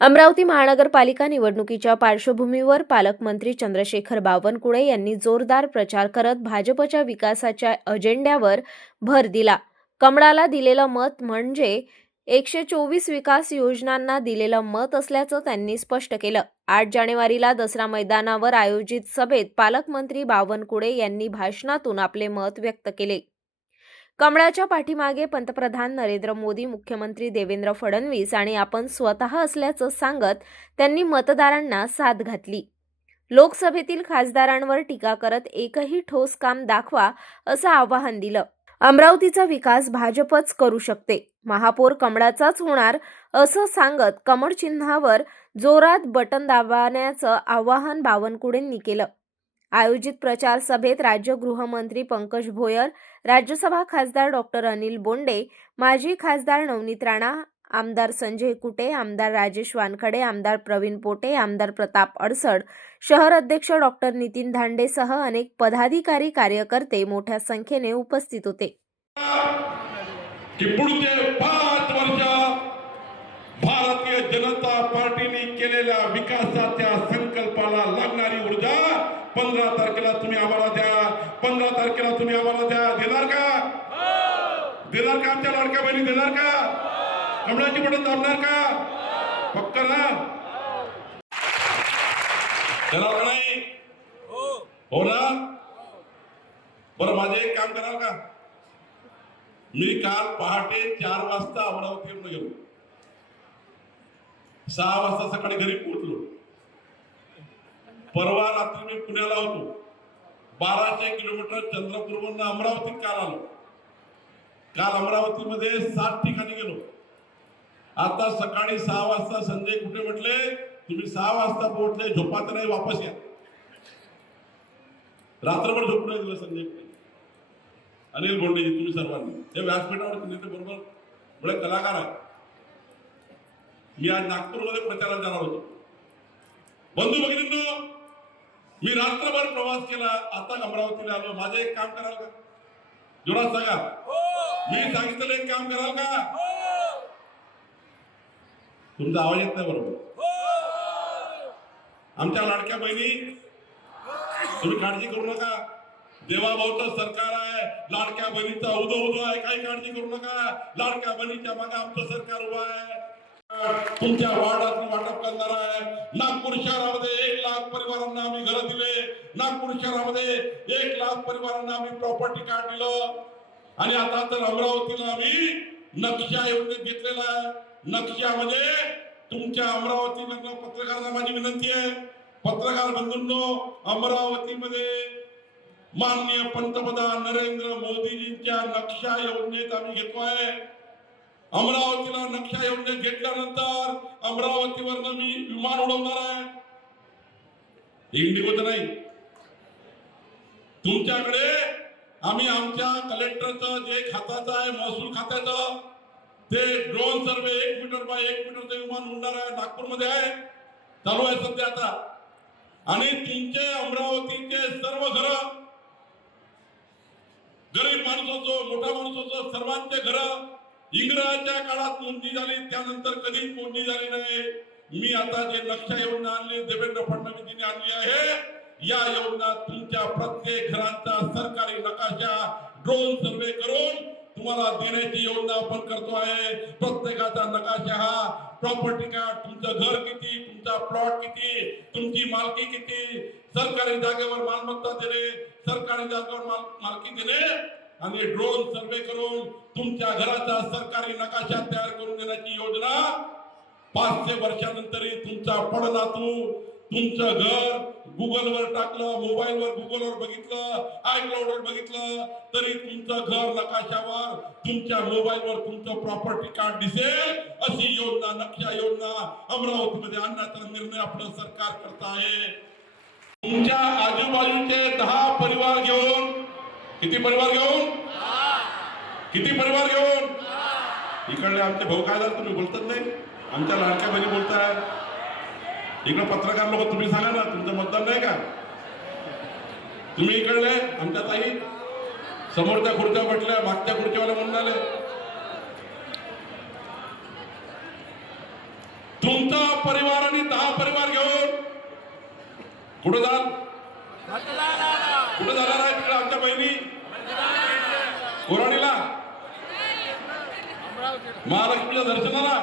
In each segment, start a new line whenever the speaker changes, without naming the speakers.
अमरावती महानगरपालिका निवडणुकीच्या पार्श्वभूमीवर पालकमंत्री चंद्रशेखर बावनकुळे यांनी जोरदार प्रचार करत भाजपच्या विकासाच्या अजेंड्यावर भर दिला. कमळाला दिलेलं मत म्हणजे एकशे चोवीस विकास योजनांना दिलेलं मत असल्याचं त्यांनी स्पष्ट केलं. आठ जानेवारीला दसरा मैदानावर आयोजित सभेत पालकमंत्री बावनकुळे यांनी भाषणातून आपले मत व्यक्त केले. कमळाच्या पाठीमागे पंतप्रधान नरेंद्र मोदी मुख्यमंत्री देवेंद्र फडणवीस आणि आपण स्वतः असल्याचं सांगत त्यांनी मतदारांना साथ घातली. लोकसभेतील खासदारांवर टीका करत एकही ठोस काम दाखवा असं आवाहन दिलं. अमरावतीचा विकास भाजपच करू शकते. महापौर कमळाचाच होणार असं सांगत कमळ चिन्हावर जोरात बटन दाबण्याचं आवाहन बावनकुळेंनी केलं. आयोजित प्रचार सभेत राज्य गृहमंत्री पंकज भोयर राज्यसभा खासदार डॉक्टर अनिल बोंडे माजी खासदार नवनीत राणा आमदार संजय कुटे आमदार राजेश वानखडे आमदार प्रवीण पोटे आमदार प्रताप अडसड शहर अध्यक्ष डॉक्टर नितीन धांडेसह अनेक पदाधिकारी कार्यकर्ते मोठ्या संख्येने उपस्थित होते.
भारतीय जनता पार्टीने केलेल्या विकासाच्या संकल्पाला लागणारी ऊर्जा पंधरा तारखेला तुम्ही आम्हाला द्या. पंधरा तारखेला तुम्ही आम्हाला द्या. देणार का? देणार का आमच्या लाडक्या बहिणी? देणार का? कमळाची बटन दाबणार का? पक्क ना? देणार का नाही? हो ना? बरं माझे एक काम कराल का? मी काल पहाटे चार वाजता अमरावतीवरून गेलो. सहा वाजता सकाळी घरी पोहोचलो. परवा रात्री मी पुण्याला होतो. बाराशे किलोमीटर चंद्रपूरवरून अमरावतीत काल आलो. काल अमरावतीमध्ये सात ठिकाणी गेलो. आता सकाळी सहा वाजता संजय कुठे म्हटले? तुम्ही सहा वाजता पोहोचले झोपात नाही वापस या. रात्रभर झोप नाही दिलं संजय कुठे? अनिल गोंडेजी तुम्ही सर्वांनी. हे व्यासपीठावर नेते बरोबर बडे कलाकार आहे मी आज नागपूरमध्ये प्रचारात जाणार होतो. बंधू भगिनींनो मी रात्रभर प्रवास केला आता अमरावतीला आलो. माझं एक काम कराल का? जोरात सांगा. मी सांगितलं एक काम कराल का? तुमचा आवाज येत नाही बरोबर. आमच्या लाडक्या बहिणी तुम्ही काळजी करू नका. देवाभाऊचं सरकार आहे. लाडक्या बहिणीचा उदो उदो आहे. काही काळजी करू नका. लाडक्या बहिणीच्या मागे आमचं सरकार उभं आहे. तुमच्या वार्डातून वाटप करणार आहे. नागपूर शहरामध्ये एक लाख परिवारांना आम्ही प्रॉपर्टी कार्ड दिलं आणि आता तर अमरावतीला आम्ही नक्षा योजनेत घेतलेला आहे. नक्षामध्ये तुमच्या अमरावती पत्रकारांना माझी विनंती आहे. पत्रकार बंधूंनो अमरावतीमध्ये माननीय पंतप्रधान नरेंद्र मोदीजींच्या नक्षा योजनेत आम्ही घेतोय. अमरावतीला नक्षा योजनेत घेतल्यानंतर अमरावतीवर मी विमान उडवणार आहे. इंडिगो तर नाही. तुमच्याकडे आम्ही आमच्या कलेक्टरचं जे खात्याचं आहे महसूल खात्याचं ते ड्रोन सर्वे एक मीटर बाय एक मीटरचं विमान उडणार आहे नागपूरमध्ये आहे. चालू आहे सध्या आता. आणि तुमचे अमरावतीचे सर्व घर गरीब माणसाचं मोठ्या मोठा सर्वांचे घर इंग्रजाच्या काळात नोंदणी झाली त्यानंतर कधीच नोंदणी झाली नाही. मी आता जे नक्षा येऊन आणली देवेंद्र फडणवीसजींनी आणली आहे या योजना तुमच्या प्रत्येक घरांचा सरकारी नकाशा ड्रोन सर्वे करून तुम्हाला देण्याची योजना आपण करतो आहे. प्रत्येकाचा नकाशा हा प्रॉपर्टी कार्ड तुमचं घर किती तुमचा प्लॉट किती तुमची मालकी किती सरकारी जागेवर मालमत्ता देणे सरकारी जागेवर माल मालकी देणे आणि ड्रोन सर्वे करून तुमच्या घराचा सरकारी नकाशा तयार करून देण्याची योजना पाचशे वर्षानंतरही तुमचा पडनातू तुमचं घर गुगलवर टाकलं मोबाईलवर गुगलवर बघितलं आयक्लाउडवर बघितलं तरी तुमचं घर नकाशावर तुमच्या मोबाईलवर तुमचं प्रॉपर्टी कार्ड दिसेल अशी योजना नक्षा योजना अमरावतीमध्ये आणण्याचा निर्णय आपलं सरकार करत आहे. तुमच्या आजूबाजूचे दहा परिवार घेऊन किती परिवार घेऊन? किती परिवार घेऊन? इकडले आमचे भाऊ काय तुम्ही बोलतात नाही? आमच्या लाडक्या बहिणी बोलताय. इकडे पत्रकार लोक तुम्ही सांगा ना तुमचं मतदान नाही का? तुम्ही इकडले आमच्या ताई समोरच्या खुर्च्या म्हटल्या मागच्या खुर्च्यावाला म्हणून आले. तुमचा परिवार आणि दहा परिवार घेऊन कुठं जाल? कुठं जाणार आहे तिकडे आमच्या बहिणी? कोराणीला महालक्ष्मीच्या दर्शनाला?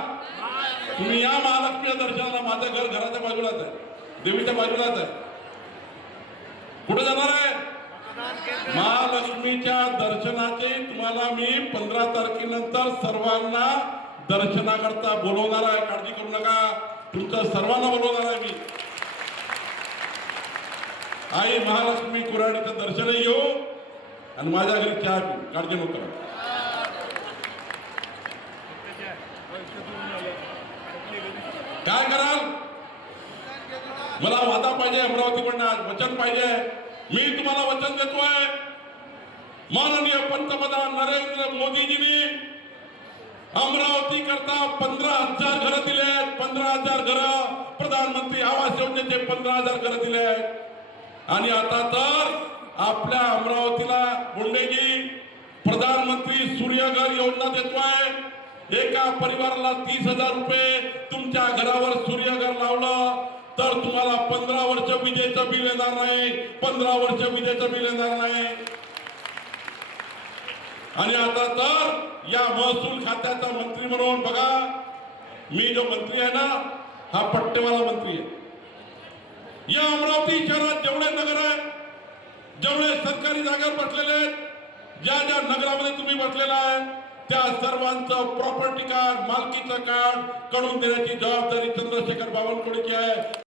तुम्ही या महालक्ष्मीच्या दर्शनाला माझं घर घराच्या बाजूलाच आहे. देवीच्या बाजूलाच आहे. कुठे जाणार आहे? महालक्ष्मीच्या दर्शनाचे तुम्हाला मी पंधरा तारखेनंतर सर्वांना दर्शनाकरता बोलवणार आहे. काळजी करू नका. तुमचं सर्वांना बोलवणार आहे मी. आई महालक्ष्मी कुराडीचं दर्शनही येऊ आणि माझ्या घरी चहा काळजी नको काय कराल? मला वादा पाहिजे अमरावतीकडनं आज वचन पाहिजे. मी तुम्हाला वचन देतोय. माननीय पंतप्रधान नरेंद्र मोदीजींनी अमरावती करता पंधरा हजार घरं दिले आहेत पंधरा हजार घरं प्रधानमंत्री आवास योजनेचे पंधरा हजार घरं दिले आहेत आणि आता तर आपल्या अमरावतीला मुंडेजी प्रधानमंत्री सूर्यघर योजना देतोय. एका परिवाराला तीस हजार रुपये तुमच्या घरावर सूर्यघर लावलं तर तुम्हाला पंधरा वर्ष विजेचं बिल येणार नाही पंधरा वर्ष विजेचं बिल येणार नाही. आणि आता तर या महसूल खात्याचा मंत्री म्हणून बघा मी जो मंत्री आहे ना हा पट्टेवाला मंत्री आहे. या अमरावती शहरात जेवढे नगर आहे जेवढे सरकारी जागेवर बसलेले आहेत ज्या ज्या नगरामध्ये तुम्ही बसलेला आहे त्या सर्वांचं प्रॉपर्टी कार्ड मालकीचं कार्ड करून देण्याची जबाबदारी चंद्रशेखर बावनकुळेची आहे.